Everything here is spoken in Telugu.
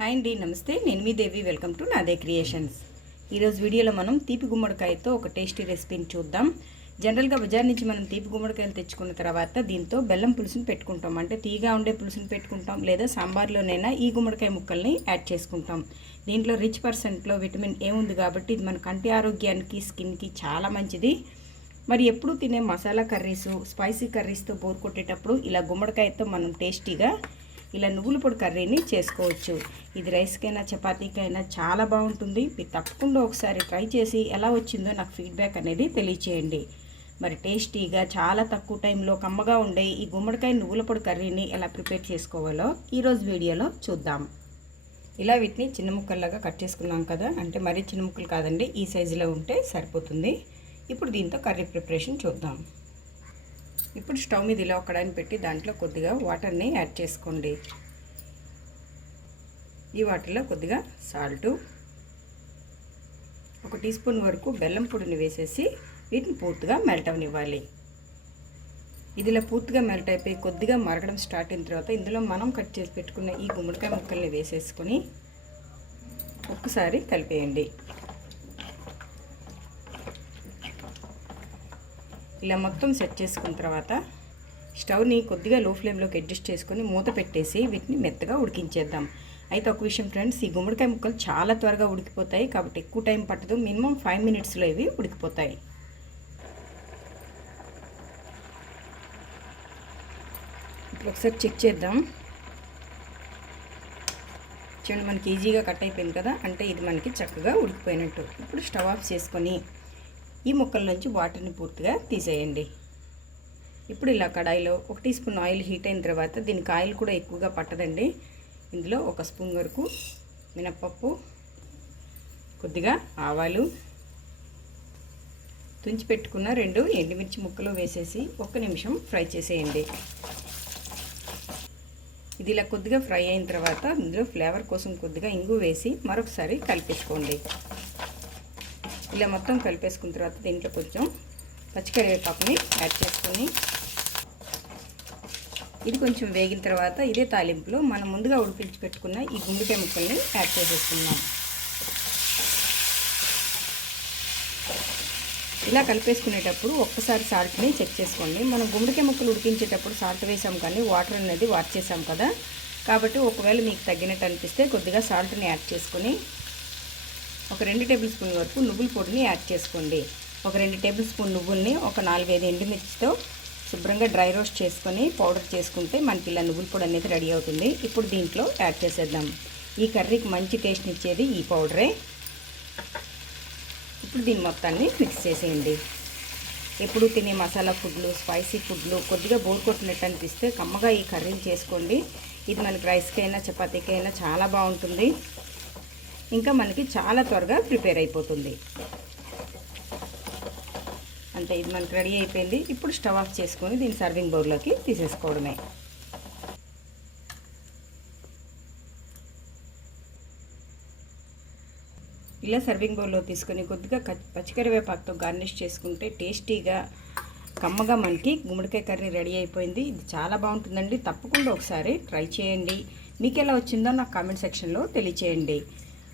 హాయ్ అండి నమస్తే. నేను మీ Devi. Welcome to Nade creations. ఈరోజు వీడియోలో మనం తీపి గుమ్మడికాయతో ఒక టేస్టీ రెసిపీని చూద్దాం. జనరల్గా బజార్ నుంచి మనం తీపి గుమ్మడికాయలు తెచ్చుకున్న తర్వాత దీంతో బెల్లం పులుసుని పెట్టుకుంటాం. అంటే తీగా ఉండే పులుసుని పెట్టుకుంటాం లేదా సాంబార్లోనైనా ఈ గుమ్మడికాయ ముక్కల్ని యాడ్ చేసుకుంటాం. దీంట్లో రిచ్ పర్సెంట్లో విటమిన్ ఏ ఉంది కాబట్టి ఇది మన కంటి ఆరోగ్యానికి స్కిన్కి చాలా మంచిది. మరి ఎప్పుడు తినే మసాలా కర్రీస్ స్పైసీ కర్రీస్తో బోర్ కొట్టేటప్పుడు ఇలా గుమ్మడికాయతో మనం టేస్టీగా ఇలా నువ్వుల పొడి కర్రీని చేసుకోవచ్చు. ఇది రైస్కైనా చపాతీకైనా చాలా బాగుంటుంది. మీరు తప్పకుండా ఒకసారి ట్రై చేసి ఎలా వచ్చిందో నాకు ఫీడ్బ్యాక్ అనేది తెలియచేయండి. మరి టేస్టీగా చాలా తక్కువ టైంలో కమ్మగా ఉండే ఈ గుమ్మడికాయ నువ్వుల పొడి కర్రీని ఎలా ప్రిపేర్ చేసుకోవాలో ఈరోజు వీడియోలో చూద్దాం. ఇలా వీటిని చిన్న ముక్కల్లాగా కట్ చేసుకున్నాం కదా అంటే మరీ చిన్న ముక్కలు కాదండి ఈ సైజులో ఉంటే సరిపోతుంది. ఇప్పుడు దీంతో కర్రీ ప్రిపరేషన్ చూద్దాం. ఇప్పుడు స్టవ్ మీద ఇలా ఒకడాన్ని పెట్టి దాంట్లో కొద్దిగా వాటర్ని యాడ్ చేసుకోండి. ఈ వాటర్లో కొద్దిగా సాల్టు ఒక టీ స్పూన్ వరకు బెల్లం పొడిని వేసేసి వీటిని పూర్తిగా మెల్ట్ అవనివ్వాలి. ఇది ఇలా పూర్తిగా మెల్ట్ అయిపోయి కొద్దిగా మరగడం స్టార్ట్ అయిన తర్వాత ఇందులో మనం కట్ చేసి పెట్టుకున్న ఈ గుమ్మడికాయ ముక్కల్ని వేసేసుకొని ఒక్కసారి కలిపేయండి. ఇలా మొత్తం సెట్ చేసుకున్న తర్వాత స్టవ్ని కొద్దిగా లో ఫ్లేమ్లోకి అడ్జస్ట్ చేసుకొని మూత పెట్టేసి వీటిని మెత్తగా ఉడికించేద్దాం. అయితే ఒక విషయం ఫ్రెండ్స్ ఈ గుమ్మడికాయ ముక్కలు చాలా త్వరగా ఉడికిపోతాయి కాబట్టి ఎక్కువ టైం పట్టదు. మినిమం ఫైవ్ మినిట్స్లో ఇవి ఉడికిపోతాయి. ఇప్పుడు ఒకసారి చెక్ చేద్దాం. చూడండి మనకి ఈజీగా కట్ అయిపోయింది కదా? అంటే ఇది మనకి చక్కగా ఉడికిపోయినట్టు. ఇప్పుడు స్టవ్ ఆఫ్ చేసుకొని ఈ ముక్కల నుంచి వాటర్ని పూర్తిగా తీసేయండి. ఇప్పుడు ఇలా కడాయిలో ఒక టీ స్పూన్ ఆయిల్ హీట్ అయిన తర్వాత దీనికి ఆయిల్ కూడా ఎక్కువగా పట్టదండి. ఇందులో ఒక స్పూన్ వరకు మినప్పప్పు కొద్దిగా ఆవాలు తుంచి పెట్టుకున్న రెండు ఎండుమిర్చి ముక్కలు వేసేసి ఒక్క నిమిషం ఫ్రై చేసేయండి. ఇది ఇలా కొద్దిగా ఫ్రై అయిన తర్వాత ఇందులో ఫ్లేవర్ కోసం కొద్దిగా ఇంగు వేసి మరొకసారి కలిపేసుకోండి. ఇలా మొత్తం కలిపేసుకున్న తర్వాత దీంట్లో కొంచెం పచ్చికరివేపాకుని యాడ్ చేసుకొని ఇది కొంచెం వేగిన తర్వాత ఇదే తాలింపులో మనం ముందుగా ఉడిపించి పెట్టుకున్న ఈ గుండెకాయ ముక్కల్ని యాడ్ చేసేసుకుందాం. ఇలా కలిపేసుకునేటప్పుడు ఒక్కసారి సాల్ట్ని చెక్ చేసుకోండి. మనం గుమ్మడికాయ ముక్కలు ఉడికించేటప్పుడు సాల్ట్ వేసాం కానీ వాటర్ అనేది వాట్ చేసాం కదా. కాబట్టి ఒకవేళ మీకు తగ్గినట్టు అనిపిస్తే కొద్దిగా సాల్ట్ని యాడ్ చేసుకొని ఒక రెండు టేబుల్ స్పూన్ వరకు నువ్వుల పొడిని యాడ్ చేసుకోండి. ఒక రెండు టేబుల్ స్పూన్ నువ్వుల్ని ఒక నాలుగైదు ఎండుమిర్చితో శుభ్రంగా డ్రై రోస్ట్ చేసుకొని పౌడర్ చేసుకుంటే మనకి ఇలా నువ్వుల పొడి అనేది రెడీ అవుతుంది. ఇప్పుడు దీంట్లో యాడ్ చేసేద్దాం. ఈ కర్రీకి మంచి టేస్ట్ ఇచ్చేది ఈ పౌడరే. ఇప్పుడు దీని మొత్తాన్ని మిక్స్ చేసేయండి. ఎప్పుడు తినే మసాలా ఫుడ్లు స్పైసీ ఫుడ్లు కొద్దిగా బోర్ కొట్టినట్టు అనిపిస్తే కమ్మగా ఈ కర్రీని చేసుకోండి. ఇది మనకి రైస్కైనా చపాతీకైనా చాలా బాగుంటుంది. ఇంకా మనకి చాలా త్వరగా ప్రిపేర్ అయిపోతుంది. అంటే ఇది మనకి రెడీ అయిపోయింది. ఇప్పుడు స్టవ్ ఆఫ్ చేసుకొని దీన్ని సర్వింగ్ బౌల్లోకి తీసేసుకోవడమే. ఇలా సర్వింగ్ బౌల్లో తీసుకొని కొద్దిగా పచ్చికరివేపాకుతో గార్నిష్ చేసుకుంటే టేస్టీగా కమ్మగా మనకి గుమ్మడికాయ కర్రీ రెడీ అయిపోయింది. ఇది చాలా బాగుంటుందండి. తప్పకుండా ఒకసారి ట్రై చేయండి. మీకు ఎలా వచ్చిందో నాకు కామెంట్ సెక్షన్లో తెలియచేయండి.